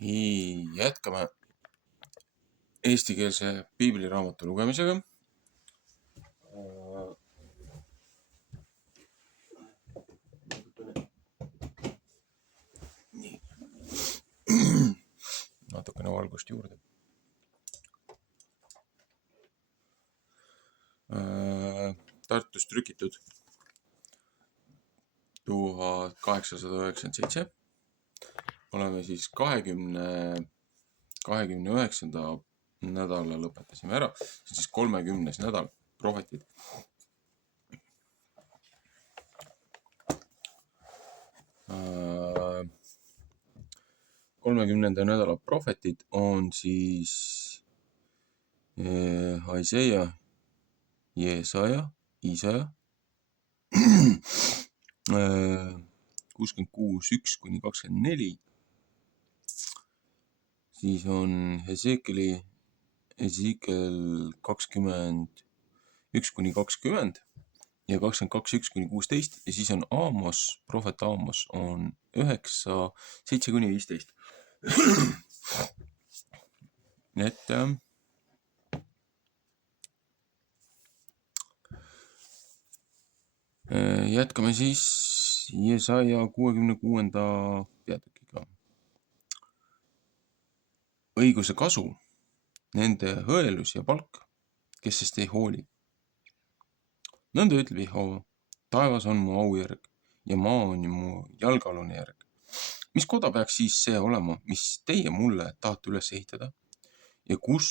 Jätkame eestikeelse piibliraamatu lugemisega. Nii. Natukene valgust juurde. Tartus trükitud 1897. Oleme siis 29. nädala lõpetasime ära. See on siis 30. nädal, prohvetid. Kolmekümnenda nädala prohvetid on siis Aiseia, Jeesaja, Iisaja, 66:1-24. Siis on Hesekiel 21:20 ja 22:1-16 ja siis on Aamos, prohvet Aamos on 9:7-15. Et jätkame siis Jeesaja 66. peatükiga. Õiguse kasu, nende õelus ja palk, kes sest ei hooli. Nõnda ütleb Jehova, taevas on mu aujärg ja maa on mu jalgealune järg. Mis koda peaks siis see olema, mis teie mulle tahate üles ehitada? Ja kus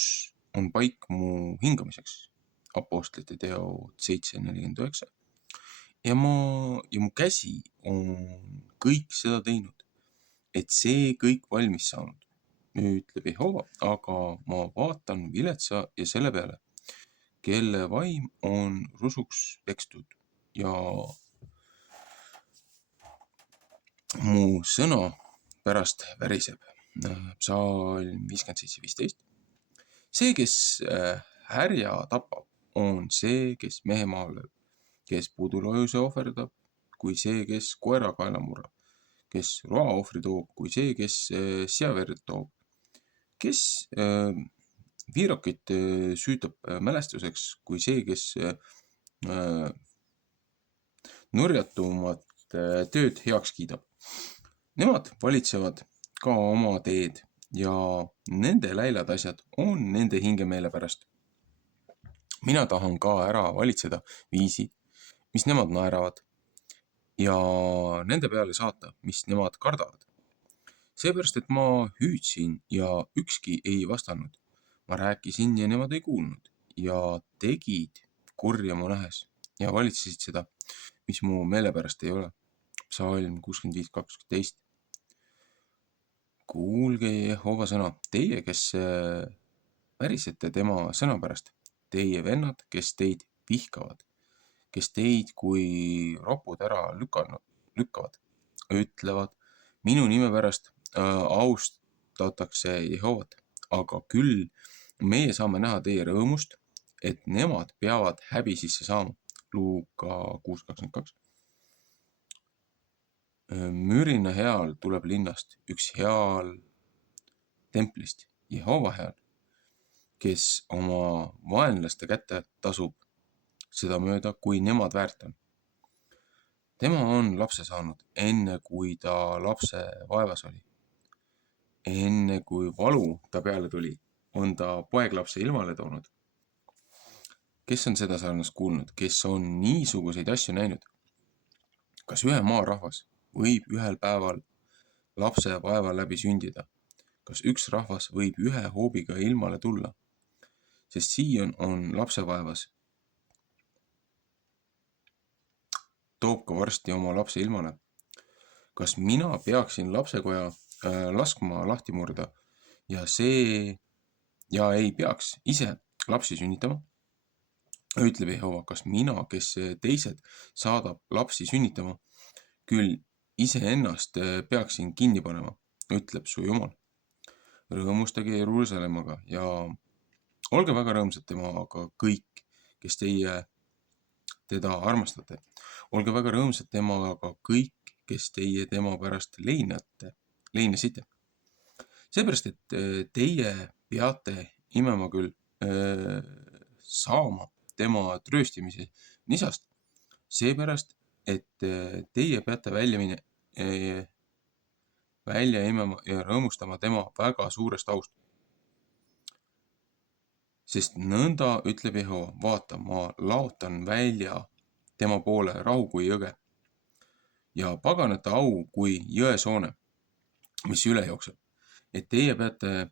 on paik mu hingamiseks? Apostlite teo 7:49. Ja mu käsi on kõik seda teinud, et see kõik valmis saanud. Ütleb Jehova, aga ma vaatan viletsa ja selle peale, kelle vaim on rusuks pekstud ja mu sõna pärast väriseb. Psalm 57:15. See, kes härja tapab, on see, kes mehe maha lööb, kes pudulojuse ohverdab, kui see, kes koera kaela murrab, kes roa ohvri toob, kui see, kes seaverd toob, kes viirokit süütab mälestuseks, kui see, kes nurjatumat tööd heaks kiidab. Nemad valitsevad ka oma teed ja nende läilad asjad on nende hingemeele pärast. Mina tahan ka ära valitseda viisid, mis nemad naeravad ja nende peale saata, mis nemad kardavad. Seepärast, et ma hüüdsin ja ükski ei vastanud. Ma rääkisin ja nemad ei kuulnud ja tegid kurja mu nähes ja valitsesid seda, mis mu meele pärast ei ole. Psalm 65:12. Kuulge Jehova sõna, teie, kes värisete tema sõna pärast, teie vennad, kes teid vihkavad, kes teid kui ropud ära lükkavad, ütlevad, minu nime pärast austatakse Jehovat, aga küll meie saame näha teie rõõmust, et nemad peavad häbi sisse saama. Luuka 6:22. Mürina heal tuleb linnast, üks heal templist, Jehova heal, kes oma vaenlaste kätte tasub seda mööda, kui nemad väärt on. Tema on lapse saanud, enne kui ta lapse vaevas oli. Enne kui valu ta peale tuli, on ta poeglapse ilmale toonud. Kes on seda sarnast kuulnud, kes on niisuguseid asju näinud? Kas ühe maarahvas võib ühel päeval lapse vaeva läbi sündida? Kas üks rahvas võib ühe hoobiga ilmale tulla? Sest Siion on lapse vaevas. Toob ka varsti oma lapse ilmale. Kas mina peaksin lapsekoja laskma lahti murda ja ei peaks ise lapsi sünnitama? Ütleb Jehova, kas mina, kes teised saadab lapsi sünnitama, küll iseennast peaksin kinni panema, ütleb su Jumal. Rõõmustage Jeruusalemmaga ja olge väga rõõmsad temaga kõik, kes teie teda armastate. Olge väga rõõmsad temaga kõik, kes teie tema pärast leinasite. seepärast, et teie peate imema küll saama tema trööstimise nisast, seepärast, et teie peate välja imema ja rõõmustama tema väga suurest aust. Sest nõnda ütleb Jehova, vaata, ma laotan välja tema poole rahu kui jõge ja paganate au kui jõesoone, mis üle jookseb. Et teie peate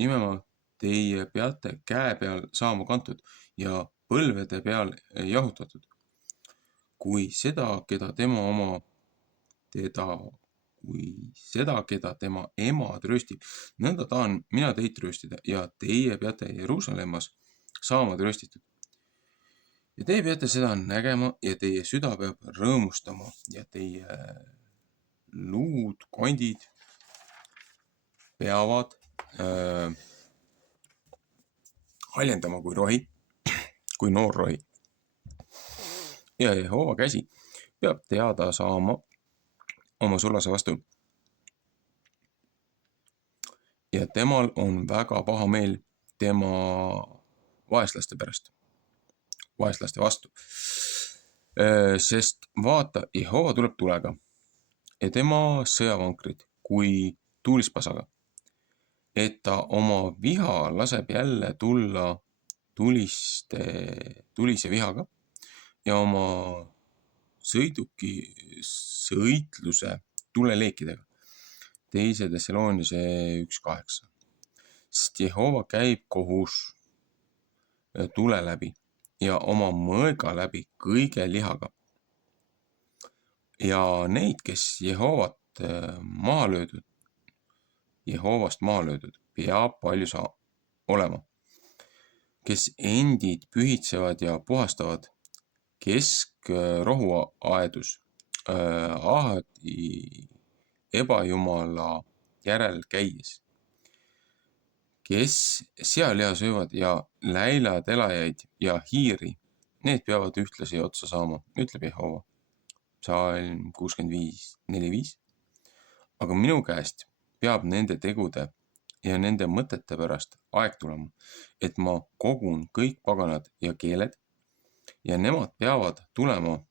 imema, teie peate käe peal saama kantud ja põlvede peal jahutatud. Kui seda, keda tema ema trööstib, nõnda tahan mina teid trööstida ja teie peate Jeruusalemmas saama trööstitud. Ja teie peate seda nägema ja teie süda peab rõõmustama ja teie luud, kondid peavad haljendama kui rohi, kui noor rohi. Ja Jehova käsi peab teada saama oma sulase vastu. Ja temal on väga paha meel tema vaeslaste pärast, vaeslaste vastu. Sest vaata, Jehova tuleb tulega ja tema sõjavankrid kui tuulispasaga, et ta oma viha laseb jälle tulla tulise vihaga ja oma sõitluse tuleleekidega. 2. Thessalonise 1:8. Sest Jehova käib kohus tule läbi ja oma mõõga läbi kõige lihaga. Ja neid, kes Jehovast maha löödud, peab palju olema, kes endid pühitsevad ja puhastavad rohuaedus Ahadi ebajumala järel käies, kes sealiha söövad ja läilatelajaid ja hiiri, need peavad ühtlasi otsa saama, ütleb Jehova. Psalm 65:4-5. Aga minu käest peab nende tegude ja nende mõtete pärast aeg tulema, et ma kogun kõik paganad ja keeled ja nemad peavad tulema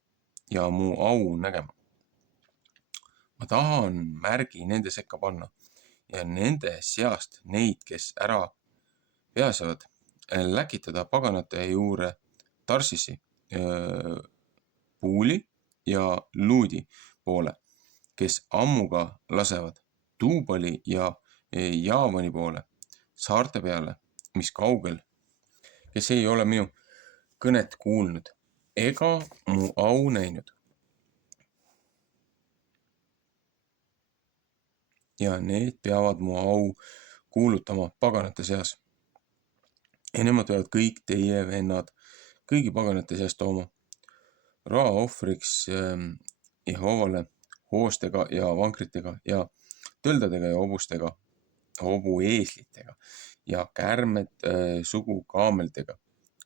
ja mu au nägema. Ma tahan märgi nende sekka panna ja nende seast neid, kes ära pääsevad, läkitada paganate juure Tarsisi, Puuli ja Luudi poole, kes ammuga lasevad Tuubali ja Jaavani poole, saarte peale, mis kaugel, kes ei ole minu kõnet kuulnud ega mu au näinud. Ja need peavad mu au kuulutama paganate seas. Ja nemad peavad kõik teie vennad kõigi paganate seas tooma rahaohvriks Jehovale hoostega ja vankritega ja tõldadega ja hobustega, hobueeslitega ja kärmed sugu kaameltega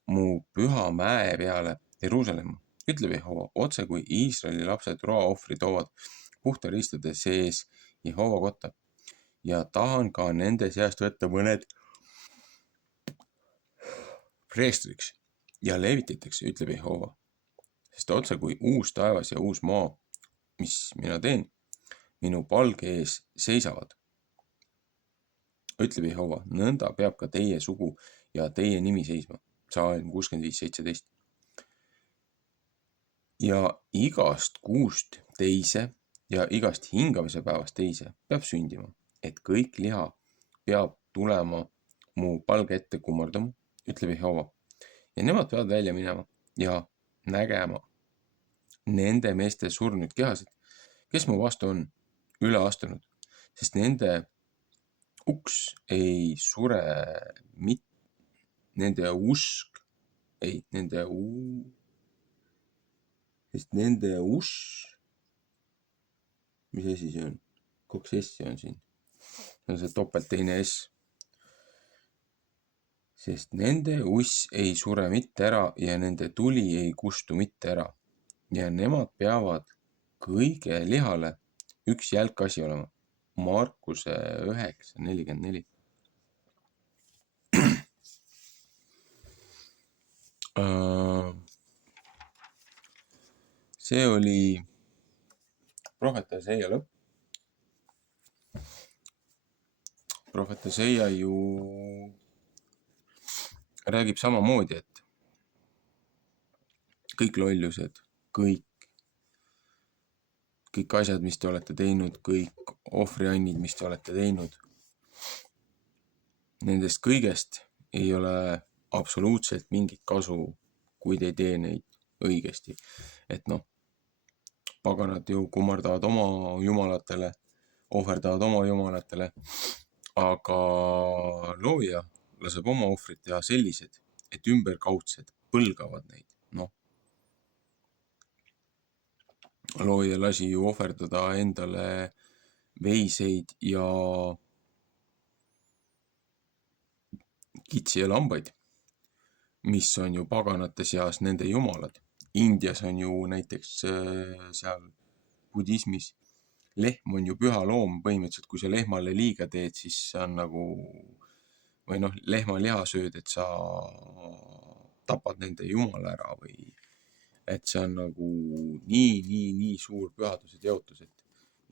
mu püha mäe peale Jeruusalemma, ütleb Jehova, otse kui Iisraeli lapsed rahaohvri toovad puhta riistade sees Jehova kotta ja tahan ka nende seast võtta mõned preestriks ja levititeks, ütleb Jehova, sest otse kui uus taevas ja uus maa, mis mina teen, minu palge ees seisavad, ütleb Jehova, nõnda peab ka teie sugu ja teie nimi seisma. Psalm 65:17. Ja igast kuust teise ja igast hingamise päevast teise peab sündima, et kõik liha peab tulema mu palge ette kummardama, ütleb Jehova. Ja nemad peavad välja minema ja nägema nende meeste surnud kehasid, kes mu vastu on üle astunud, sest nende uks ei sure nende usk, sest nende mis asi see on? 2 S on siin. See on see topelt teine S. Sest nende uss ei sure mitte ära ja nende tuli ei kustu mitte ära. Ja nemad peavad kõige lihale üks jälk asi olema. Markuse 9:44. See oli prohvet Jesaja lõpp. prohvet Jesaja ju räägib samamoodi, et kõik lollused, kõik asjad, mis te olete teinud, kõik ohvriannid, mis te olete teinud, nendest kõigest ei ole absoluutselt mingit kasu, kui te ei tee neid õigesti. Et noh, paganad ju kummardavad oma jumalatele, ohverdavad oma jumalatele, aga looja laseb oma ohvrid teha sellised, et ümberkaudsed põlgavad neid. Noh, looja lasi ju ohverdada endale veiseid ja kitsi ja lambaid, mis on ju paganate seas nende jumalad. Indias on ju näiteks seal budismis lehm on ju püha loom põhimõtteliselt, kui sa lehmale liiga teed, siis see on nagu, või noh, lehmaliha sööd, et sa tapad nende jumala ära või et see on nagu nii suur pühaduse teotus, et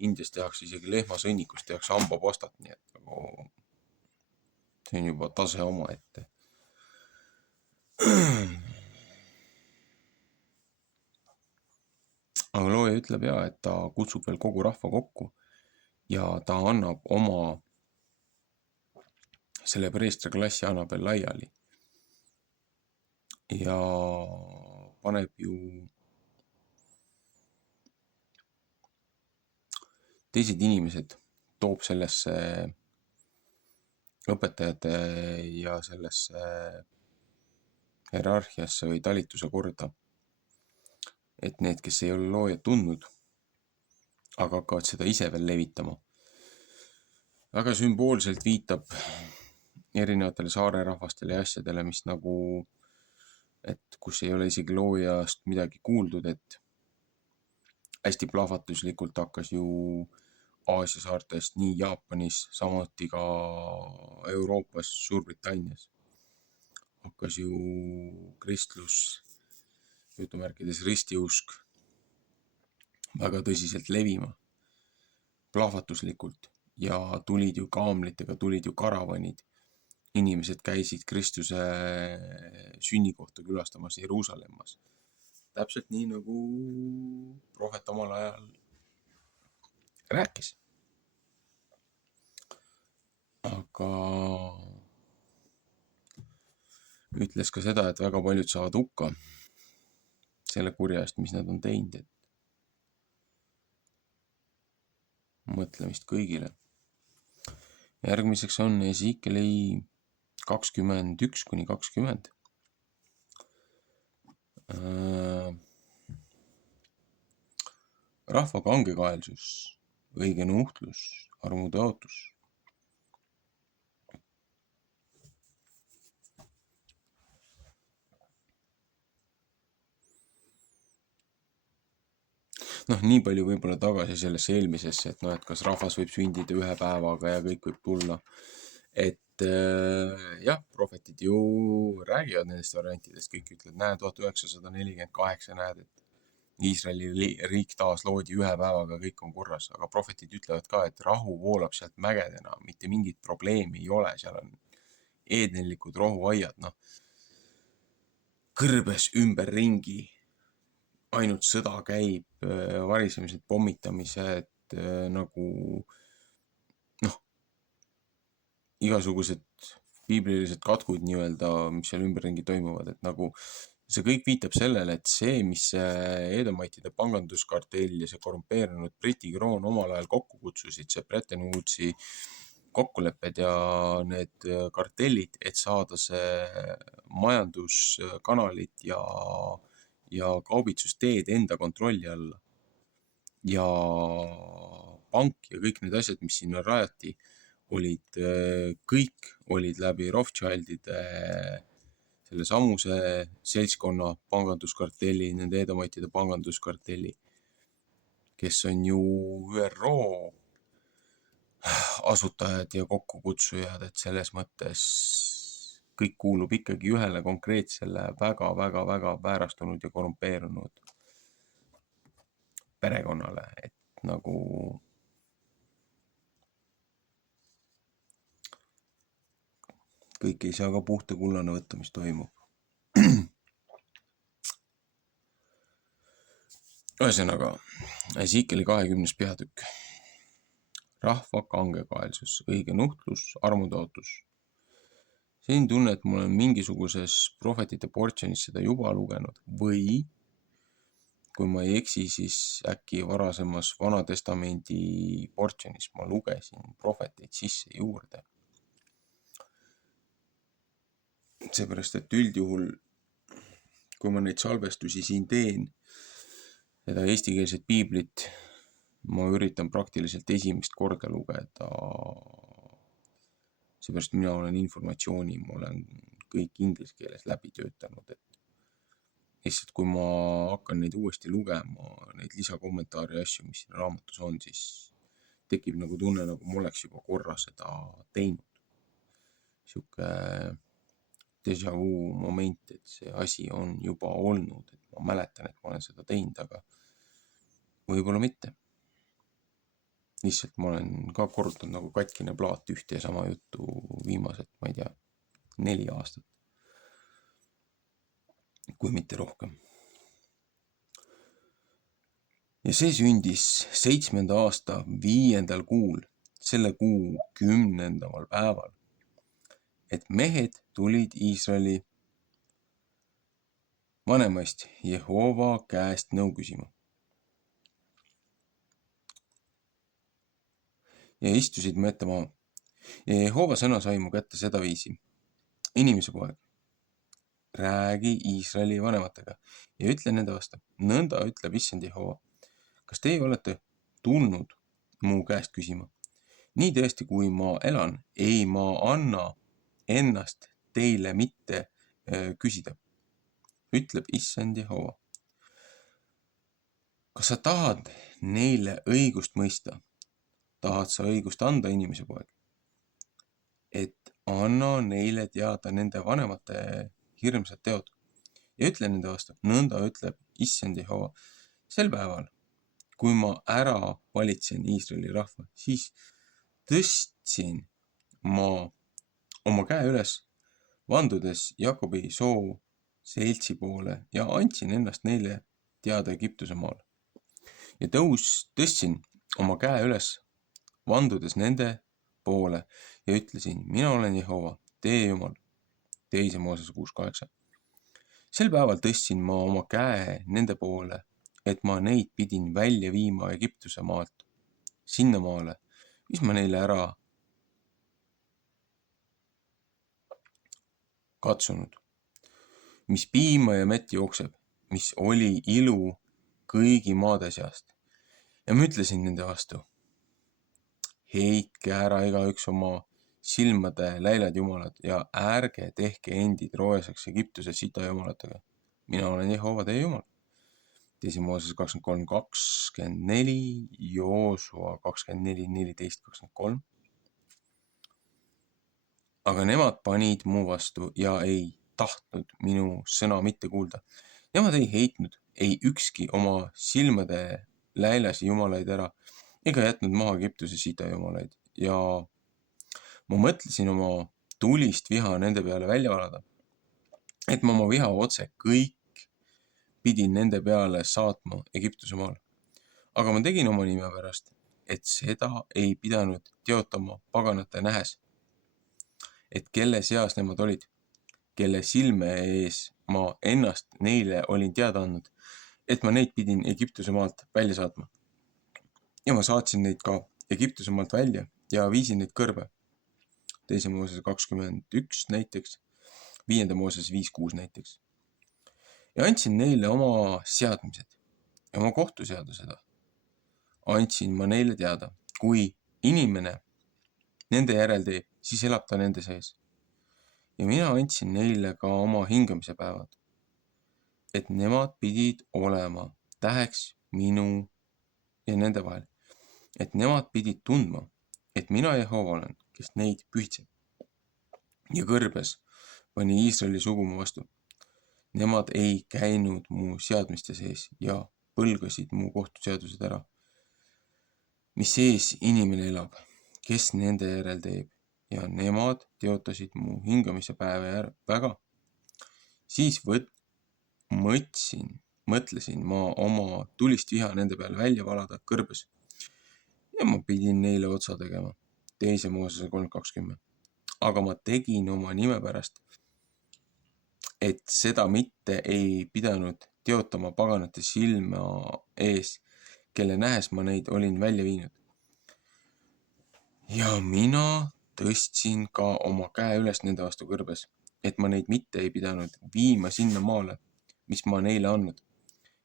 Indias tehakse isegi lehmasõnnikust tehakse hambapastat, nii et nagu see on juba tase omaette. Aga looja ütleb et ta kutsub veel kogu rahva kokku ja ta annab oma selle preestriklassi annab veel laiali ja paneb ju teised inimesed, toob sellesse õpetajate ja sellesse hierarhiasse või talituse korda. Et need, kes ei ole loojat tundnud, aga hakkavad seda ise veel levitama. Väga sümboolselt viitab erinevatele saarerahvastele ja asjadele, mis nagu, et kus ei ole isegi loojast midagi kuuldud, et hästi plahvatuslikult hakkas ju Aasia saartest nii Jaapanis, samuti ka Euroopas, Suurbritannias hakkas ju kristlus, jutumärkides ristiusk, väga tõsiselt levima, plahvatuslikult ja tulid ju kaamlitega, tulid ju karavanid. Inimesed käisid Kristuse sünnikohta külastamas Jeruusalemmas. Täpselt nii nagu prohvet omal ajal rääkis. Aga ütles ka seda, et väga paljud saavad hukka selle kurja eest, mis nad on teinud. Et mõtlemist kõigile. Järgmiseks on Esikeli 21-20. Rahva kangekaelsus, õige nuhtlus, armutõotus. Noh, nii palju võib-olla tagasi sellesse eelmisesse, et noh, et kas rahvas võib sündida ühe päevaga ja kõik võib tulla. Et jah, prohvetid ju räägivad nendest variantidest, kõik ütlevad, näe, 1948 näed, et Iisraeli riik taas loodi ühe päevaga, kõik on korras, aga prohvetid ütlevad ka, et rahu voolab sealt mägedena, mitte mingit probleemi ei ole, seal on eednelikud rohuaiad, noh, kõrbes ümberringi, ainult sõda käib, varisemised, pommitamised, nagu noh, igasugused piiblilised katkud nii-öelda, mis seal ümberringi toimuvad, et nagu see kõik viitab sellele, et see, mis eedomaitide panganduskartell ja see korrumpeerunud Briti kroon omal ajal kokku kutsusid, see Bretton Woodsi kokkulepped ja need kartellid, et saada see majanduskanalit ja kaubitsusteed enda kontrolli alla. Ja pank ja kõik need asjad, mis sinna rajati, kõik olid läbi Rothschildide selle samuse seltskonna panganduskartelli, nende eedomaitide panganduskartelli, kes on ju ÜRO asutajad ja kokkukutsujad, et selles mõttes kõik kuulub ikkagi ühele konkreetsele väga väärastunud ja korrumpeerunud perekonnale, et nagu kõik ei saa ka puhta kullana võtta, mis toimub. Ühesõnaga, Ezekieli 20. peatükk. Rahva kangekaelsus, õige nuhtlus, armutaotlus. Selline tunne, et ma olen mingisuguses prohvetite portsjonis seda juba lugenud või kui ma ei eksi, siis äkki varasemas Vanatestamendi portsjonis ma lugesin prohveteid sisse juurde. Seepärast, et üldjuhul, kui ma neid salvestusi siin teen, seda eestikeelset piiblit, ma üritan praktiliselt esimest korda lugeda. Seepärast mina olen informatsiooni, ma olen kõik inglise keeles läbi töötanud, et lihtsalt kui ma hakkan neid uuesti lugema, neid lisakommentaare ja asju, mis siin raamatus on, siis tekib nagu tunne, nagu ma oleks juba korra seda teinud. Siuke déjà vu moment, et see asi on juba olnud, et ma mäletan, et ma olen seda teinud, aga võib-olla mitte. Lihtsalt ma olen ka korrutanud nagu katkine plaat ühte ja sama juttu viimased, ma ei tea, 4 aastat. Kui mitte rohkem. Ja see sündis 7. aasta 5. kuul, selle kuu 10. päeval, et mehed tulid Iisraeli vanemaist Jehova käest nõu küsima. Ja istusid mu ette maa. Ja Jehova sõna sai mu kätte seda viisi. Inimese poeg, räägi Iisraeli vanematega ja ütle nende vastu. Nõnda ütleb issand Jehova. Kas teie olete tulnud mu käest küsima? Nii tõesti, kui ma elan, ei ma anna ennast teile mitte küsida. Ütleb issand Jehova. Kas sa tahad neile õigust mõista? Tahad sa õigust anda, inimese poeg? Et anna neile teada nende vanemate hirmsad teod. Ja ütle nende vastu, nõnda ütleb issand Jehova. Sel päeval, kui ma ära valitsen Iisraeli rahva, siis tõstsin ma oma käe üles, vandudes Jakobi soo seltsi poole ja andsin ennast neile teada Egiptuse maal. Ja tõstsin oma käe üles, vandudes nende poole ja ütlesin, mina olen Jehova, teie Jumal. 2. Mooses 6.8. Sel päeval tõstsin ma oma käe nende poole, et ma neid pidin välja viima Egiptuse maalt, sinna maale, mis ma neile ära katsunud, mis piima ja mett jookseb, mis oli ilu kõigi maade seast. Ja ma ütlesin nende vastu, heitke ära igaüks oma silmade läilad jumalad ja ärge tehke endid roesaks Egiptuse sita jumalatega. Mina olen Jehova teie Jumal. 2. Mooses 23.24, Joosua 24.14.23. Aga nemad panid mu vastu ja ei tahtnud minu sõna mitte kuulda. Nemad ei heitnud, ei ükski oma silmade läilasi jumalaid ära, ega jätnud maha Egiptuse sita jumalaid. Ja ma mõtlesin oma tulist viha nende peale välja valada, et ma oma viha otse kõik pidin nende peale saatma Egiptuse maal. Aga ma tegin oma nime pärast, et seda ei pidanud teotama paganate nähes, et kelle seas nemad olid, kelle silme ees ma ennast neile olin teada andnud, et ma neid pidin Egiptuse maalt välja saatma. Ja ma saatsin neid ka Egiptuse maalt välja ja viisin neid kõrbe. 2. Mooses 21 näiteks, 5. Mooses 5.6 näiteks. Ja andsin neile oma seadmised ja oma kohtuseadused. Andsin ma neile teada, kui inimene nende järel teeb, siis elab ta nende sees. Ja mina andsin neile ka oma hingamise päevad, et nemad pidid olema täheks minu ja nende vahel, et nemad pidid tundma, et mina Jehova olen, kes neid pühitseb. Ja kõrbes pani Iisraeli sugu mu vastu. Nemad ei käinud mu seadmiste sees ja põlgasid mu kohtuseadused ära. Mis sees inimene elab, kes nende järel teeb, ja nemad teotasid mu hingamise päeva väga. Siis mõtlesin ma oma tulist viha nende peale välja valada kõrbes. Ja ma pidin neile otsa tegema. 2 Moosese 3:20. Aga ma tegin oma nime pärast, et seda mitte ei pidanud teotama paganate silma ees, kelle nähes ma neid olin välja viinud. Ja mina tõstsin ka oma käe üles nende vastu kõrbes, et ma neid mitte ei pidanud viima sinna maale, mis ma neile andnud,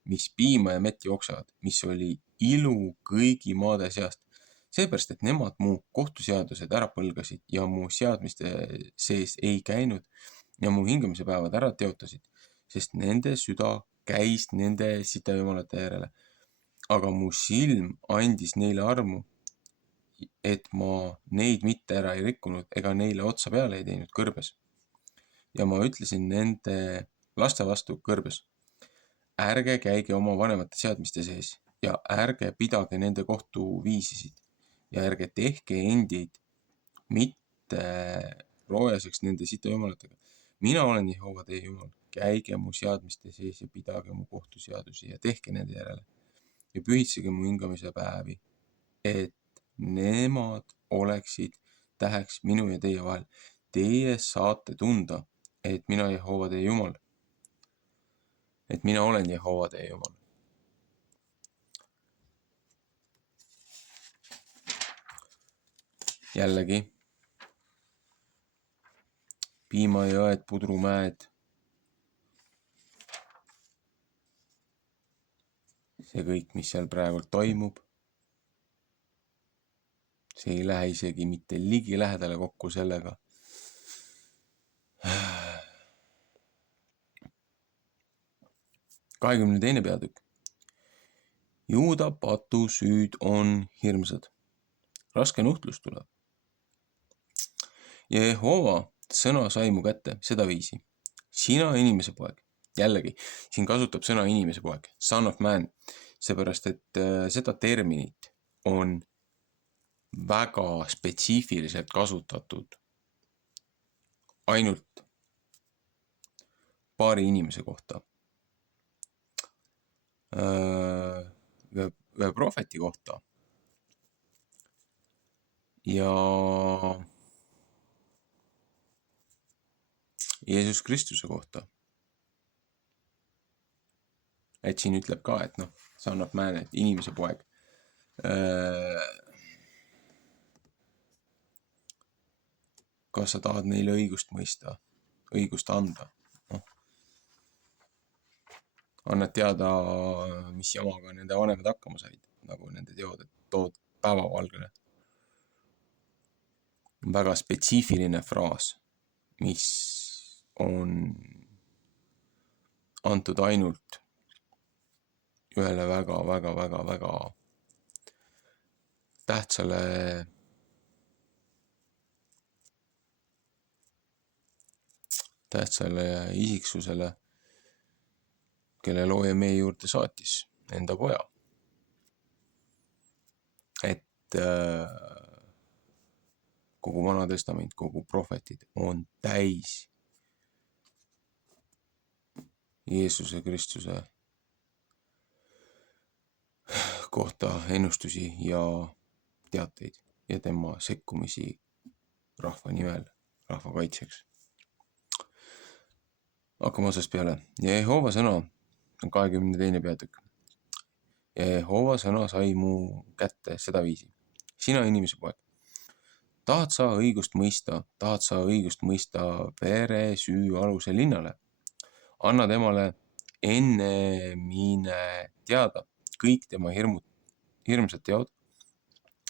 mis piima ja mett jooksevad, mis oli ilu kõigi maade seast. Seepärast, et nemad mu kohtuseadused ära põlgasid ja mu seadmiste sees ei käinud ja mu hingamise päevad ära teotasid, sest nende süda käis nende sitajumalate järele. Aga mu silm andis neile armu, et ma neid mitte ära ei rikkunud ega neile otsa peale ei teinud kõrbes. Ja ma ütlesin nende laste vastu kõrbes, ärge käige oma vanemate seadmiste sees ja ärge pidage nende kohtuviisisid ja ärge tehke endid mitte roojaseks nende sitajumalatega. Mina olen Jehova teie Jumal, käige mu seadmiste sees ja pidage mu kohtuseadusi ja tehke nende järele ja pühitsege mu hingamise päevi, et nemad oleksid täheks minu ja teie vahel. Teie saate tunda, et mina Jehova teie Jumal, et mina olen Jehova teie Jumal. Jällegi, piimajõed, pudrumäed, see kõik, mis seal praegu toimub, see ei lähe isegi mitte ligi lähedale kokku sellega. Kahekümne teine peatükk. Juuda patusüüd on hirmsad. Raske nuhtlus tuleb. Ja Jehova sõna sai mu kätte seda viisi. Sina inimese poeg. Jällegi, siin kasutab sõna inimese poeg. Son of man. Seepärast, et seda terminit on väga spetsiifiliselt kasutatud ainult paari inimese kohta. Ühe prohveti kohta ja Jeesus Kristuse kohta. Et siin ütleb ka, et son of man, et inimese poeg. Kas sa tahad neile õigust mõista, õigust anda? Annad teada, mis jamaga nende vanemad hakkama said, nagu nende teod, et tood päevavalgele. Väga spetsiifiline fraas, mis on antud ainult ühele väga tähtsale isiksusele, kelle looja meie juurde saatis enda poja. Et kogu Vana Testament, kogu prohvetid on täis Jeesuse Kristuse kohta ennustusi ja teateid ja tema sekkumisi rahva nimel, rahva kaitseks. Hakkame osast peale. Ja Jehova sõna on 22. peatükk. Ja Jehova sõna sai mu kätte seda viisi. Sina inimese poeg. Tahad sa õigust mõista vere süü aluse linnale? Anna temale enne mine teada kõik tema hirmsad teod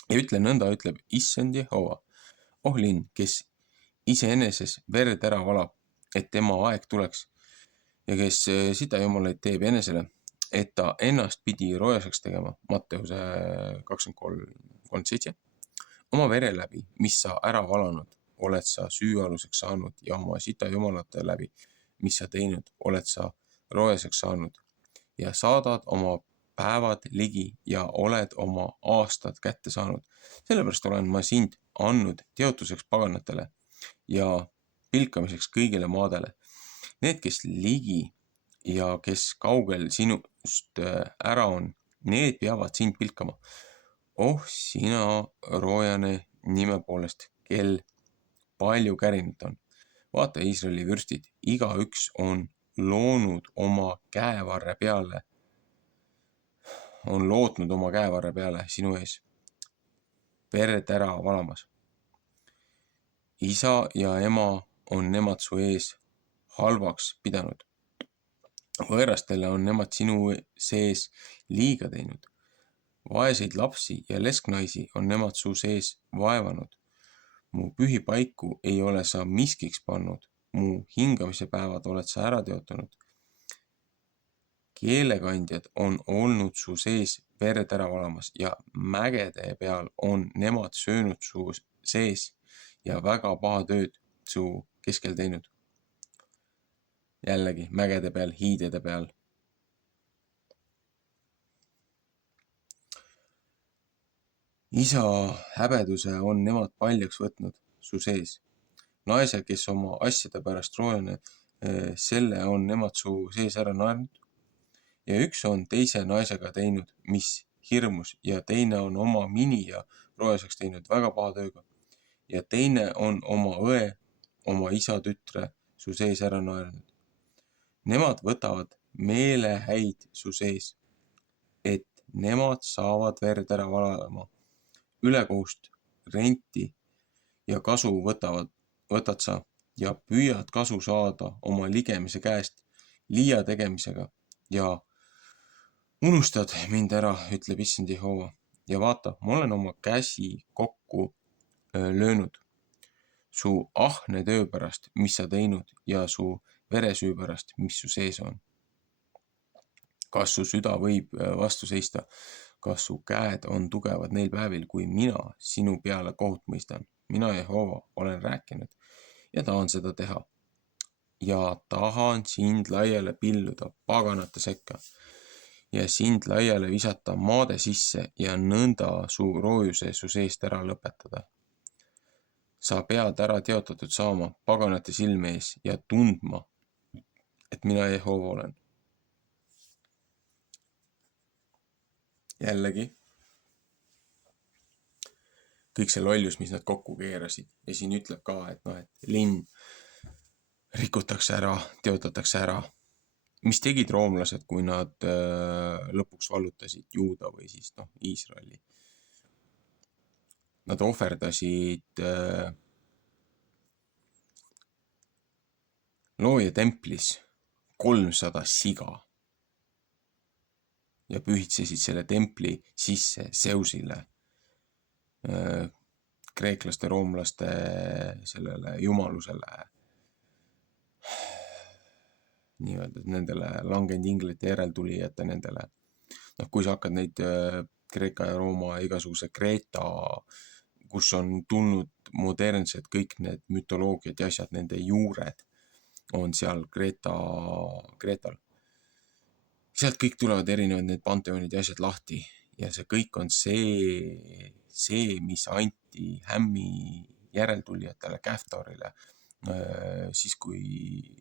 ja ütle nõnda, ütleb Issand Jehova. Oh linn, kes iseeneses verd ära valab, et tema aeg tuleks ja kes sitajumalaid teeb enesele, et ta ennast pidi roojaseks tegema, Matteuse 23:37. oma vere läbi, mis sa ära valanud, oled sa süüaluseks saanud ja oma sita jumalate läbi, mis sa teinud, oled sa roojaseks saanud ja saadad oma päevad ligi ja oled oma aastad kätte saanud. Sellepärast olen ma sind andnud teotuseks paganatele ja pilkamiseks kõigile maadele. Need, kes ligi ja kes kaugel sinust ära on, need peavad sind pilkama. Oh, sina roojane nime poolest, kel palju kärinud on. Vaata, Iisraeli vürstid, igaüks on loonud oma käevarre peale, on lootnud oma käevarre peale sinu ees, verd ära valamas. Isa ja ema on nemad su ees halvaks pidanud. Võõrastele on nemad sinu sees liiga teinud. Vaeseid lapsi ja lesknaisi on nemad su sees vaevanud. Mu pühipaiku ei ole sa miskiks pannud, mu hingamise päevad oled sa ära teotanud. Keelekandjad on olnud su sees verd ära valamas ja mägede peal on nemad söönud su sees ja väga paha tööd su keskel teinud. Jällegi mägede peal, hiidede peal. Isa häbeduse on nemad paljaks võtnud su sees. Naise, kes oma asjade pärast roojane, selle on nemad su sees ära naernud. Ja üks on teise naisega teinud, mis hirmus, ja teine on oma minija roojaseks teinud väga paha tööga. Ja teine on oma õe, oma isa tütre su sees ära naernud. Nemad võtavad meelehäid su sees, et nemad saavad verd ära valama. Ülekohust renti ja kasu võtad sa ja püüad kasu saada oma ligemise käest liia tegemisega ja unustad mind ära, ütleb issand Jehova. Ja vaata, ma olen oma käsi kokku löönud su ahne töö pärast, mis sa teinud ja su veresüü pärast, mis su sees on. Kas su süda võib vastu seista? Kas su käed on tugevad neil päevil, kui mina sinu peale kohut mõistan? Mina Jehova olen rääkinud ja tahan seda teha. Ja tahan sind laiale pilluda paganate sekka ja sind laiale visata maade sisse ja nõnda su roojuse su seest ära lõpetada. Sa pead ära teotatud saama paganate silme ees ja tundma, et mina Jehova olen. Jällegi, kõik see lollus, mis nad kokku keerasid. Ja siin ütleb ka, et linn rikutakse ära, teotatakse ära. Mis tegid roomlased, kui nad lõpuks vallutasid Juuda või siis Iisraeli? Nad ohverdasid looja templis 300 siga ja pühitsesid selle templi sisse Zeusile, kreeklaste, roomlaste sellele jumalusele, nii-öelda nendele langenud inglite järeltulijate nendele. Kui sa hakkad neid Kreeka ja Rooma igasuguse Kreeta, kus on tulnud modernsed kõik need mütoloogiad ja asjad, nende juured on seal Kreetal. Sealt kõik tulevad erinevad need panteonid ja asjad lahti ja see kõik on see, mis anti Hämmi järeltulijatele Kähtorile, siis kui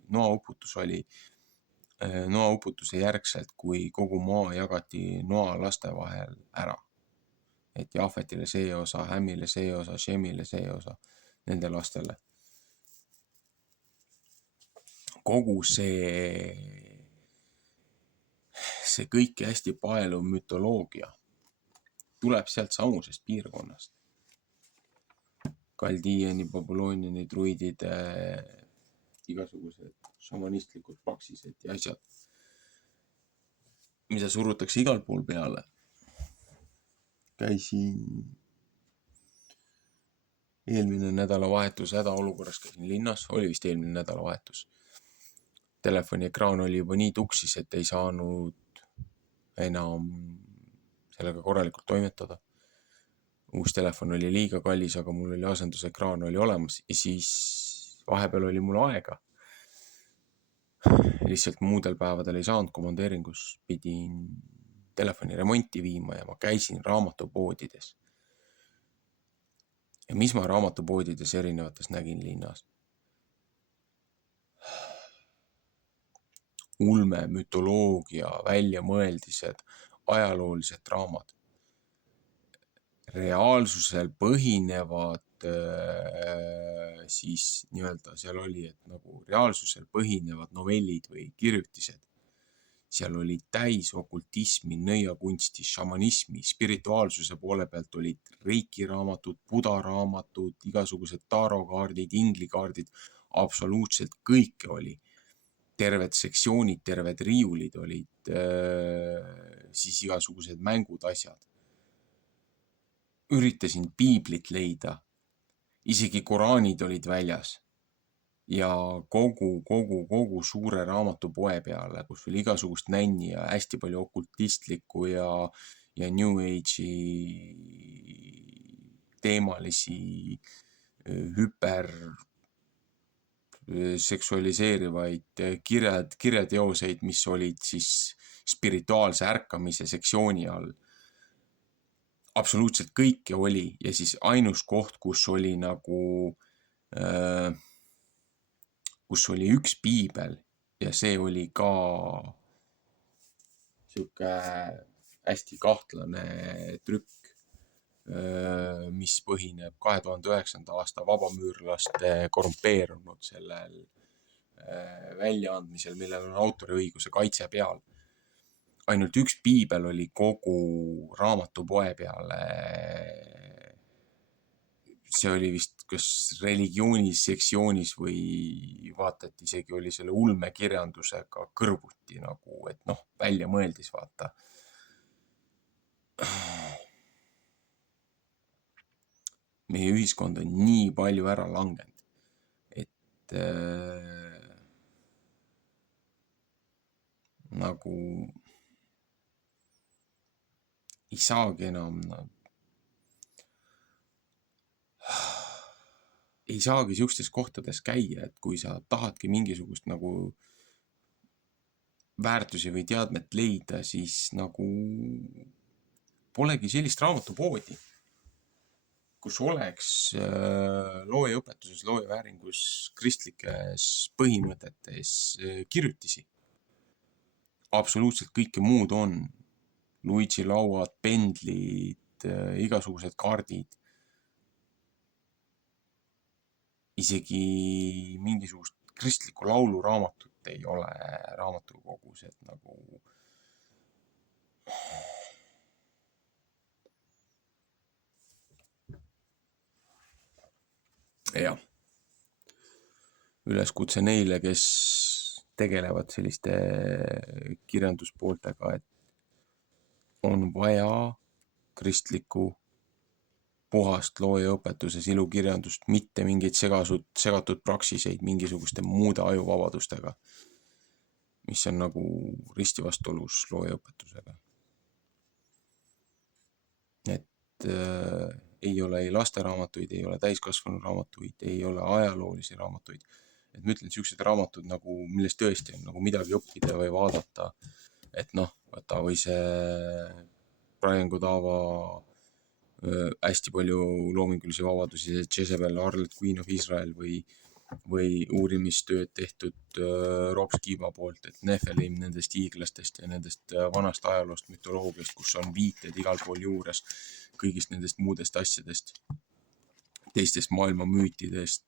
noauputus oli, noauputuse järgselt, kui kogu maa jagati noa laste vahel ära. Et Jahvetile see osa, Hämmile see osa, Shemile see osa, nende lastele. Kogu see kõik hästi paeluv mütoloogia tuleb sealt samusest piirkonnast. Kaldiiani, Babyloniani, druidide, igasugused šamanistlikud praksised ja asjad, mida surutakse igal pool peale. Käisin eelmine nädalavahetus hädaolukorras, käisin linnas, oli vist eelmine nädalavahetus. Telefoni ekraan oli juba nii tuksis, et ei saanud enam sellega korralikult toimetada. uus telefon oli liiga kallis, aga mul oli asendusekraan oli olemas ja siis vahepeal oli mul aega. Lihtsalt muudel päevadel ei saanud komandeeringus, pidin telefoni remonti viima ja ma käisin raamatupoodides. Ja mis ma raamatupoodides erinevates nägin linnas? Ulme, mütoloogia, väljamõeldised, ajaloolised raamad. Reaalsusel põhinevad siis nii-öelda seal oli, et nagu reaalsusel põhinevad novellid või kirjutised. Seal oli täis okultismi, nõiakunsti, šamanismi, spirituaalsuse poole pealt olid reikiraamatud, budaraamatud, igasugused tarokaardid, inglikaardid, absoluutselt kõike oli. Terved sektsioonid, terved riiulid olid, siis igasugused mängud, asjad. Üritasin piiblit leida, isegi koraanid olid väljas ja kogu suure raamatupoe peale, kus oli igasugust nänni ja hästi palju okultistlikku ja New Age'i teemalisi seksualiseerivaid kirjateoseid, mis olid siis spirituaalse ärkamise sektsiooni all. Absoluutselt kõike oli ja siis ainus koht, kus oli nagu kus oli üks piibel ja see oli ka sihuke hästi kahtlane trükk, mis põhineb 2009. aasta vabamüürlaste korrumpeerunud sellel väljaandmisel, millel on autoriõiguse kaitse peal. Ainult üks piibel oli kogu raamatupoe peale. See oli vist kas religioonis sektsioonis või vaata, et isegi oli selle ulmekirjandusega kõrvuti nagu, et noh, välja mõeldis, vaata. Meie ühiskond on nii palju ära langenud, et nagu ei saagi enam ei saagi siukstes kohtades käia, et kui sa tahadki mingisugust nagu väärtusi või teadmet leida, siis nagu polegi sellist raamatupoodi, kus oleks loojaõpetuses, loojavääringus, kristlikes põhimõtetes kirjutisi. Absoluutselt kõike muud on. Luigi lauad, pendlid, igasugused kaardid. Isegi mingisugust kristlikku lauluraamatut ei ole raamatukogus, et nagu jah. Üleskutse neile, kes tegelevad selliste kirjanduspooltega, et on vaja kristlikku puhast loojaõpetuses ilukirjandust, mitte mingeid segatud praksiseid mingisuguste muude ajuvabadustega, mis on nagu risti vastuolus loojaõpetusega. Et ei ole ei lasteraamatuid, ei ole täiskasvanu raamatuid, ei ole ajaloolisi raamatuid. Et ma ütlen, siuksed raamatud, nagu, millest tõesti on nagu midagi õppida või vaadata. Et noh, võta või see Brian Godava hästi palju loomingulisi vabadusi, Jezebel, Harlot Queen of Israel või uurimistööd tehtud Rob Skiba poolt, et Nephilim nendest hiiglastest ja nendest vanast ajaloost, mütoloogiast, kus on viited igal pool juures, kõigist nendest muudest asjadest, teistest maailma müütidest,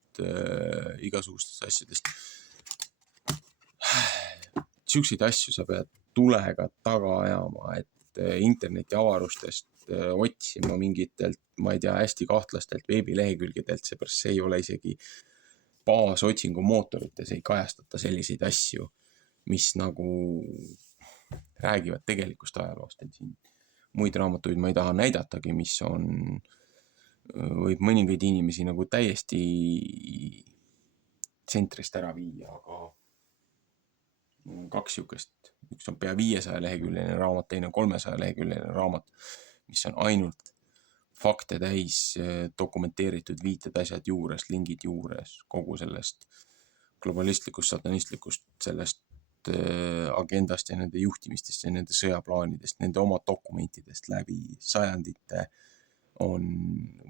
igasugustest asjadest. Siukseid asju sa pead tulega taga ajama, et interneti avarustest otsima mingitelt, ma ei tea, hästi kahtlastelt veebilehekülgedelt, seepärast see ei ole isegi baasotsingu mootorites ei kajastata selliseid asju, mis nagu räägivad tegelikust ajaloost. Et siin muid raamatuid ma ei taha näidatagi, mis on, võib mõningaid inimesi nagu täiesti tsentrist ära viia, aga kaks siukest, üks on pea 500 leheküljeline raamat, teine on 300 leheküljeline raamat, mis on ainult fakte täis, dokumenteeritud viited, asjad juures, lingid juures, kogu sellest globalistlikust, satanistlikust sellest agendast ja nende juhtimistest ja nende sõjaplaanidest, nende oma dokumentidest läbi sajandite on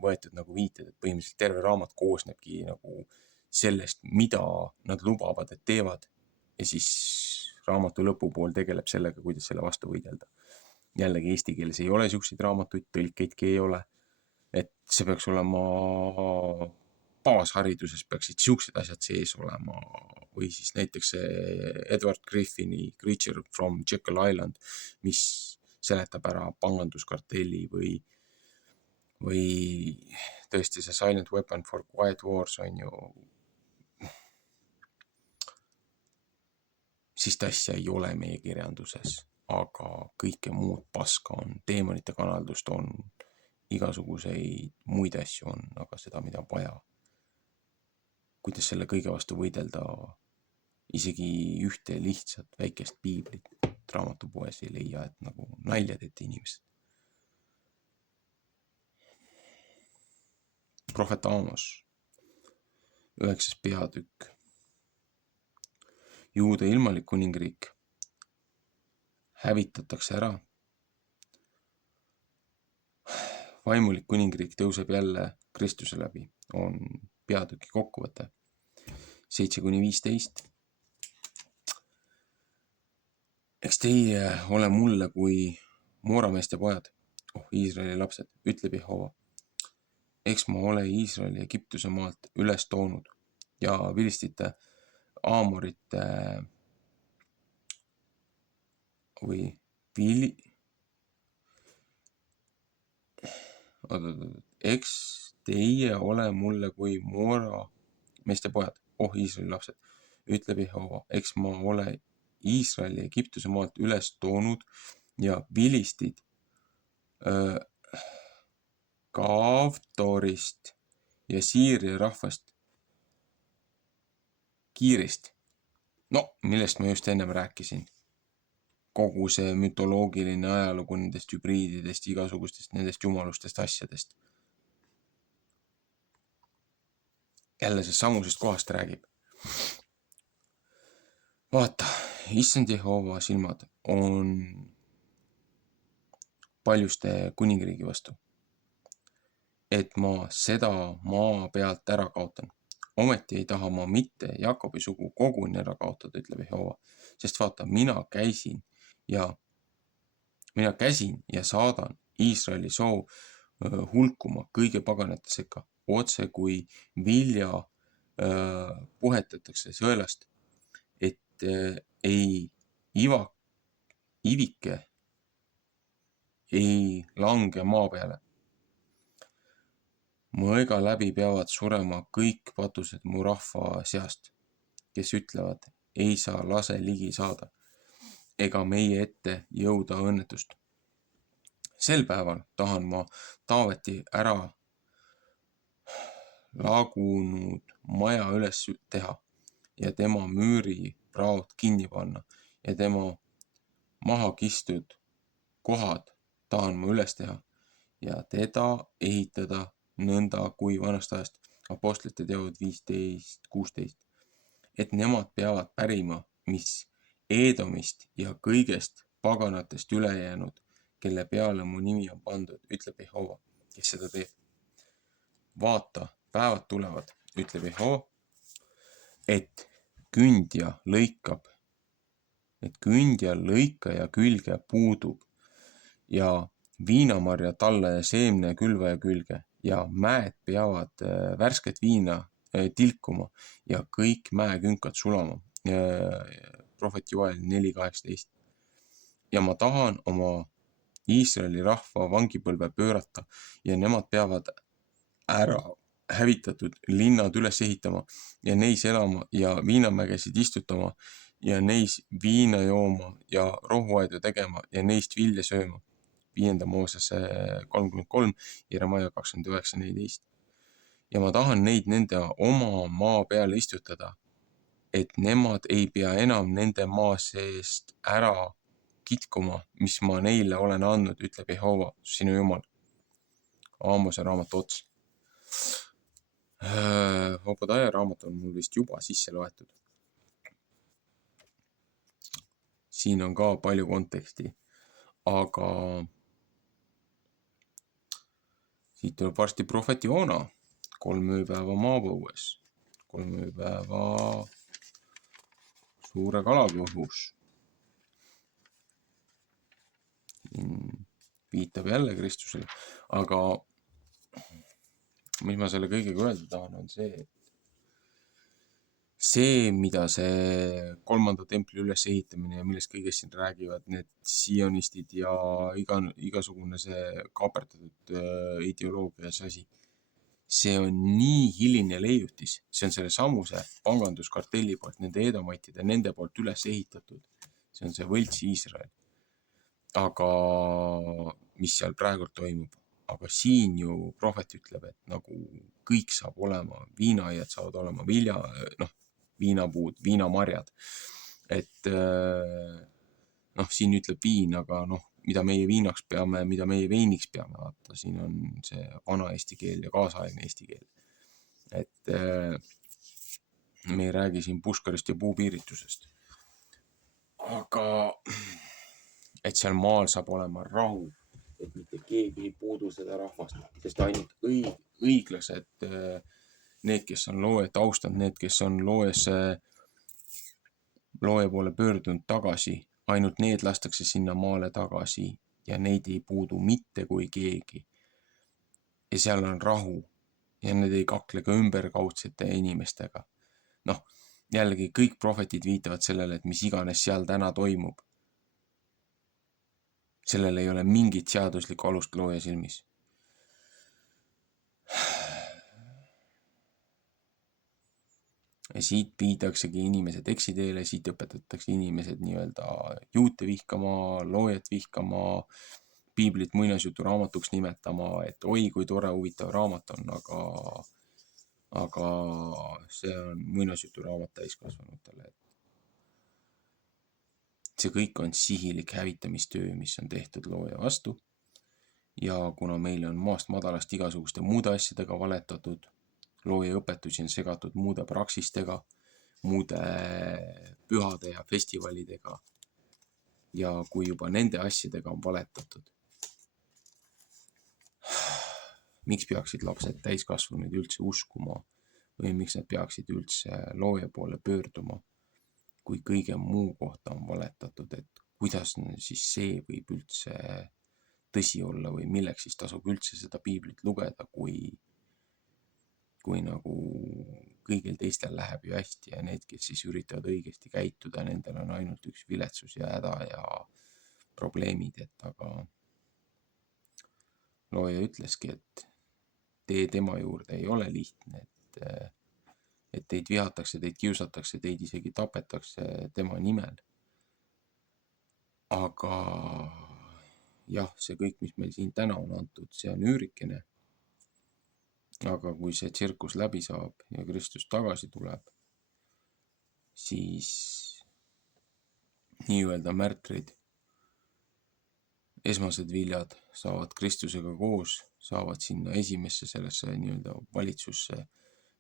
võetud nagu viited, et põhimõtteliselt terve raamat koosnebki nagu sellest, mida nad lubavad, et teevad. Ja siis raamatu lõpupool tegeleb sellega, kuidas selle vastu võidelda. Jällegi eesti keeles ei ole siukseid raamatuid, tõlkeidki ei ole. Et see peaks olema baashariduses, peaksid siuksed asjad sees olema. Või siis näiteks Edward Griffini Creature from Jekyll Island, mis seletab ära panganduskartelli või tõesti see Silent Weapon for Quiet Wars on ju. Siis asja ei ole meie kirjanduses, aga kõike muud paska on, teemonite kanaldust on, igasuguseid muid asju on, aga seda, mida vaja. Kuidas selle kõige vastu võidelda, isegi ühte lihtsalt väikest piiblit raamatupoes ei leia, et nagu nalja teete inimesed. Prohvet Aamos, 9. peatükk. Juuda ilmalik kuningriik hävitatakse ära. Vaimulik kuningriik tõuseb jälle Kristuse läbi, on peatüki kokkuvõte. 7-15. Eks teie ole mulle kui moorameeste pojad, Iisraeli lapsed, ütleb Jehova. Eks ma ole Iisraeli Egiptuse maalt üles toonud ja vilistite Aamorite või eks teie ole mulle kui moora meeste pojad, Iisraeli lapsed, ütleb Jehova. Eks ma ole Iisraeli Egiptuse maalt üles toonud ja vilistid Kavtorist ja Siiria rahvast Kiirist. No, millest ma just ennem rääkisin. Kogu see mütoloogiline ajalugu nendest hübriididest, igasugustest nendest jumalustest asjadest. Jälle see samusest kohast räägib. Vaata, issand Jehova silmad on paljuste kuningriigi vastu. Et ma seda maa pealt ära kaotan. Ometi ei taha ma mitte Jakobi sugu koguni ära kaotada, ütleb Jehova. Sest vaata, mina käsin ja saadan Iisraeli soo hulkuma kõige paganate sekka, otse kui vilja puhetatakse sõelast, et ei ivike ei lange maa peale. Mõega läbi peavad surema kõik patused mu rahva seast, kes ütlevad, ei saa lase ligi saada, ega meie ette jõuda õnnetust. Sel päeval tahan ma Taaveti ära lagunud maja üles teha ja tema müüripraod kinni panna ja tema maha kistud kohad tahan ma üles teha ja teda ehitada nõnda kui vanast ajast, Apostlite teod 15-16, et nemad peavad pärima, mis Eedomist ja kõigest paganatest ülejäänud, kelle peale mu nimi on pandud, ütleb Jehova, kes seda teeb. Vaata, päevad tulevad, ütleb Jehova, et kündja lõikaja külge puudub ja viinamarja talla ja seemne külvaja külge ja mäed peavad värsket viina tilkuma ja kõik mäekünkad sulama. Prohvet Joel 4.18. Ja ma tahan oma Iisraeli rahva vangipõlve pöörata ja nemad peavad ära hävitatud linnad üles ehitama ja neis elama ja viinamägesid istutama ja neis viina jooma ja rohuaedu tegema ja neist vilja sööma. 5. Moosese 33, Jeremaia 29.14. Ja ma tahan neid nende oma maa peale istutada, et nemad ei pea enam nende maa seest ära kitkuma, mis ma neile olen andnud, ütleb Jehova, sinu Jumal. Aamose raamatu ots. Obadiah raamat on mul vist juba sisse loetud. Siin on ka palju konteksti, aga siit tuleb varsti prohvet Joona, 3 ööpäeva maapõues, 3 ööpäeva suure kalakõhus. Viitab jälle Kristusele, aga mis ma selle kõigega öelda tahan, on see, mida see 3. templi ülesehitamine ja millest kõigest siin räägivad need sionistid ja igasugune see kaaperdatud ideoloogia ja see asi. See on nii hiline leiutis, see on selle samuse panganduskartelli poolt, nende edomaitide, nende poolt üles ehitatud. See on see võlts Iisrael. Aga mis seal praegu toimub? Aga siin ju prohvet ütleb, et nagu kõik saab olema, viinaaiad saavad olema viinapuud, viinamarjad. Et siin ütleb viin, aga mida meie viinaks peame, mida meie veiniks peame, vaata, siin on see vana eesti keel ja kaasaegne eesti keel. Et me ei räägi siin puskarist ja puupiiritusest. Aga et seal maal saab olema rahu, et mitte keegi ei puudu seda rahvast, sest ainult õiglased, need, kes on loojet austanud, need, kes on looe poole pöördunud tagasi, ainult need lastakse sinna maale tagasi ja neid ei puudu mitte kui keegi. Ja seal on rahu ja need ei kakle ka ümberkaudsete inimestega. Jällegi kõik prohvetid viitavad sellele, et mis iganes seal täna toimub. Sellel ei ole mingit seaduslikku alust looja silmis. Ja siit viidaksegi inimesed eksiteele, siit õpetatakse inimesed nii-öelda juute vihkama, loojet vihkama, piiblit muinasjutu raamatuks nimetama, et oi, kui tore, huvitav raamat on, aga see on muinasjutu raamat täiskasvanutele. See kõik on sihilik hävitamistöö, mis on tehtud looja vastu. Ja kuna meil on maast madalast igasuguste muude asjadega valetatud, looja õpetusi on segatud muude praksistega, muude pühade ja festivalidega. Ja kui juba nende asjadega on valetatud, miks peaksid lapsed täiskasvanuid üldse uskuma või miks nad peaksid üldse looja poole pöörduma, kui kõige muu kohta on valetatud, et kuidas siis see võib üldse tõsi olla või milleks siis tasub üldse seda piiblit lugeda, kui nagu kõigil teistel läheb ju hästi ja need, kes siis üritavad õigesti käituda, nendel on ainult üks viletsus ja häda ja probleemid, et aga looja ütleski, et tee tema juurde ei ole lihtne, et teid vihatakse, teid kiusatakse, teid isegi tapetakse tema nimel. Aga jah, see kõik, mis meil siin täna on antud, see on üürikene. Aga kui see tsirkus läbi saab ja Kristus tagasi tuleb, siis nii-öelda märtrid, esmased viljad saavad Kristusega koos, saavad sinna esimesse sellesse nii-öelda valitsusse,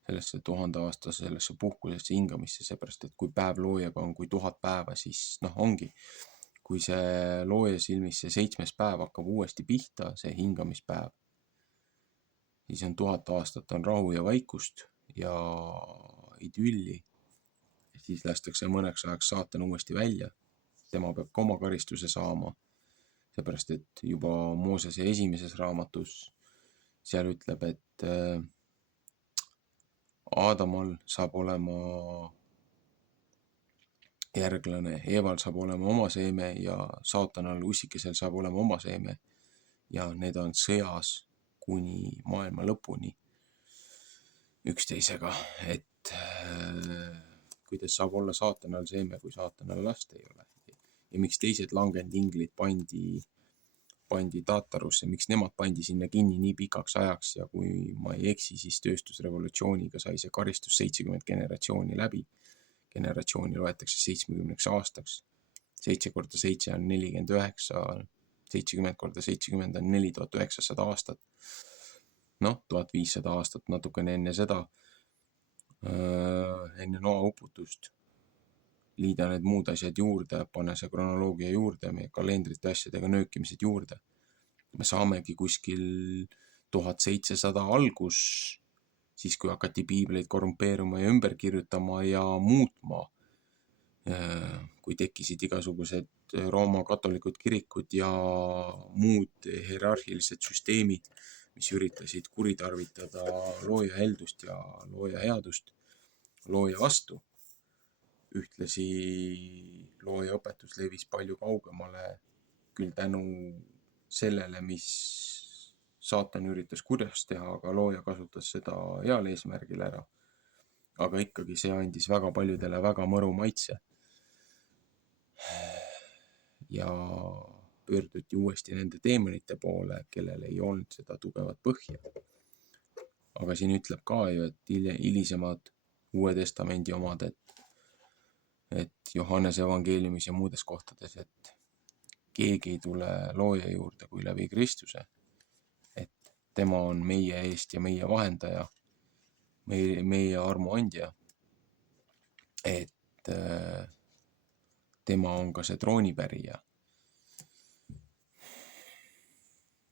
sellesse 1000-aastase, sellesse puhkusesse hingamisse, seepärast, et kui päev loojaga on kui 1000 päeva, siis ongi. Kui see looja silmis see 7. päev hakkab uuesti pihta, see hingamispäev, siis on 1000 aastat on rahu ja vaikust ja idülli. Siis lastakse mõneks ajaks saatan uuesti välja. Tema peab ka oma karistuse saama. Seepärast, et juba Moosese esimeses raamatus seal ütleb, et Aadamal saab olema järglane, Eeval saab olema oma seeme ja saatanal ussikesel saab olema oma seeme. Ja need on sõjas kuni maailma lõpuni üksteisega, et kuidas saab olla saatanal seeme, kui saatanal last ei ole. Ja miks teised langenud inglid pandi Taatarusse, miks nemad pandi sinna kinni nii pikaks ajaks ja kui ma ei eksi, siis tööstusrevolutsiooniga sai see karistus 70 generatsiooni läbi. Generatsiooni loetakse 70 aastaks. 7 × 7 on 49, 70 × 70 on 4900 aastat. 1500 aastat natukene enne seda, enne Noa uputust. Liida need muud asjad juurde, pane see kronoloogia juurde, meie kalendrite asjadega nöökimised juurde. Me saamegi kuskil 1700 algus, siis kui hakati piibleid korrumpeeruma ja ümber kirjutama ja muutma, kui tekkisid igasugused Rooma katolikud kirikud ja muud hierarhilised süsteemid, mis üritasid kuritarvitada looja heldust ja looja headust looja vastu. Ühtlasi looja õpetus levis palju kaugemale, küll tänu sellele, mis saatan üritas kurjast teha, aga looja kasutas seda heal eesmärgil ära. Aga ikkagi see andis väga paljudele väga mõru maitse. Ja pöörduti uuesti nende teemonite poole, kellel ei olnud seda tugevat põhja. Aga siin ütleb ka ju, et hilisemad Uue Testamendi omad, et Johannese evangeeliumis ja muudes kohtades, et keegi ei tule looja juurde kui läbi Kristuse. Et tema on meie eest ja meie vahendaja, meie armu andja. Et tema on ka see troonipärija.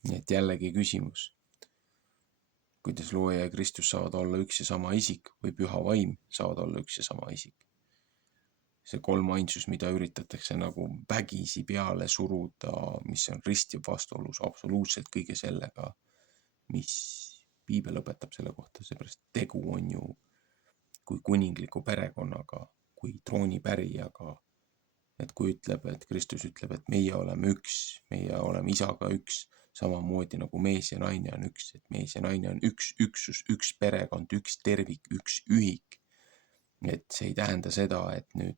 Nii et jällegi küsimus, kuidas looja ja Kristus saavad olla üks ja sama isik või püha vaim saavad olla üks ja sama isik. See kolmainsus, mida üritatakse nagu vägisi peale suruda, mis on risti vastuolus absoluutselt kõige sellega, mis piibel õpetab selle kohta, seepärast tegu on ju kui kuningliku perekonnaga, kui troonipärijaga. Et kui ütleb, et Kristus ütleb, et meie oleme üks, meie oleme isaga üks, samamoodi nagu mees ja naine on üks, et mees ja naine on üks üksus, üks perekond, üks tervik, üks ühik. Et see ei tähenda seda, et nüüd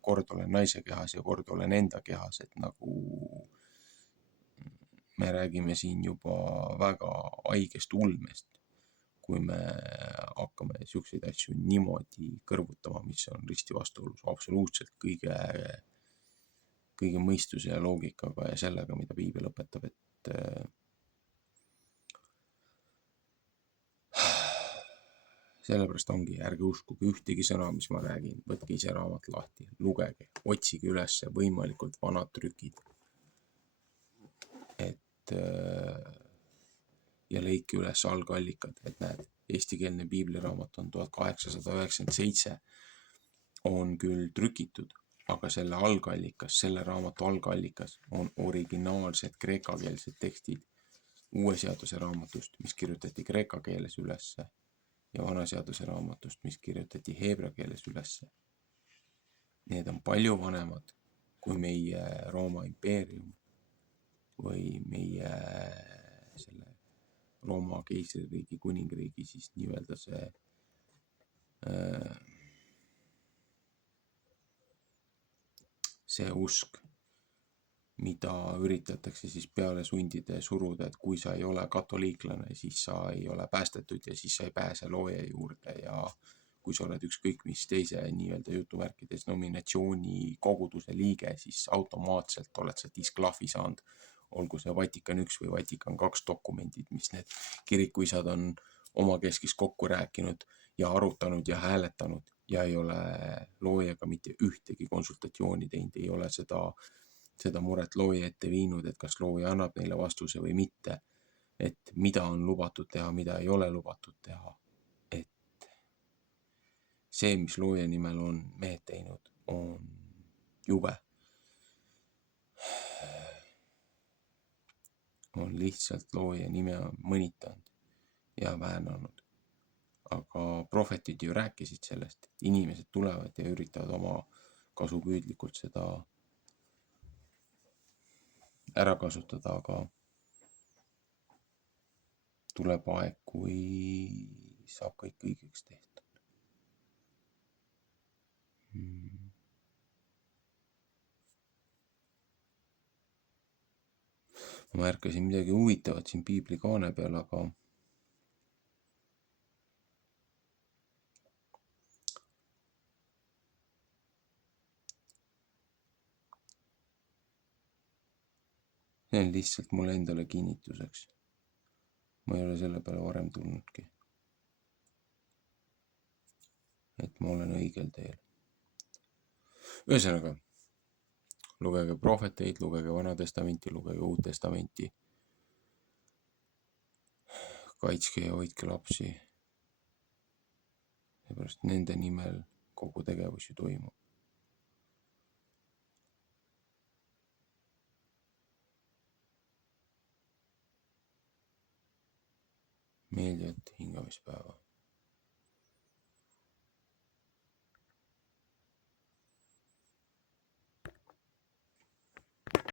kord olen naise kehas ja kord olen enda kehas, et nagu me räägime siin juba väga haigest ulmest, kui me hakkame siukseid asju niimoodi kõrvutama, mis on risti vastuolus absoluutselt kõige mõistuse ja loogikaga ja sellega, mida piibel õpetab, et sellepärast ongi, ärge uskuge ühtegi sõna, mis ma räägin, võtke ise raamat lahti, lugege, otsige üles võimalikult vanad trükid. Et ja leidke üles algallikad, et näed, eestikeelne piibliraamat on 1897, on küll trükitud, aga selle algallikas, selle raamatu algallikas on originaalsed kreekakeelsed tekstid Uue seaduse raamatust, mis kirjutati kreeka keeles ülesse ja vana seaduse raamatust, mis kirjutati heebrea keeles ülesse. Need on palju vanemad kui meie Rooma impeerium või meie selle Rooma keisririigi kuningriigi siis nii-öelda see usk, mida üritatakse siis peale sundida ja suruda, et kui sa ei ole katoliiklane, siis sa ei ole päästetud ja siis sa ei pääse looja juurde ja kui sa oled ükskõik mis teise nii-öelda jutuvärkides nominatsiooni koguduse liige, siis automaatselt oled sa disklahvi saanud, olgu see Vatikan 1 või Vatikan 2 dokumendid, mis need kirikuisad on omakeskis kokku rääkinud ja arutanud ja hääletanud ja ei ole loojaga mitte ühtegi konsultatsiooni teinud, ei ole seda muret looja ette viinud, et kas looja annab neile vastuse või mitte, et mida on lubatud teha, mida ei ole lubatud teha. Et see, mis looja nimel on mehed teinud, on jube. On lihtsalt looja nime mõnitanud ja väänanud. Aga prohvetid ju rääkisid sellest, et inimesed tulevad ja üritavad oma kasupüüdlikult seda ära kasutada, aga tuleb aeg, kui saab kõik õigeks tehtud. Ma märkasin midagi huvitavat siin piiblikaane peal, aga see on lihtsalt mulle endale kinnituseks. ma ei ole selle peale varem tulnudki. Et ma olen õigel teel. Ühesõnaga, lugege prohveteid, lugege Vana Testamenti, lugege Uut Testamenti. Kaitske ja hoidke lapsi. Seepärast nende nimel kogu tegevus ju toimub. Meeldivat hingamispäeva.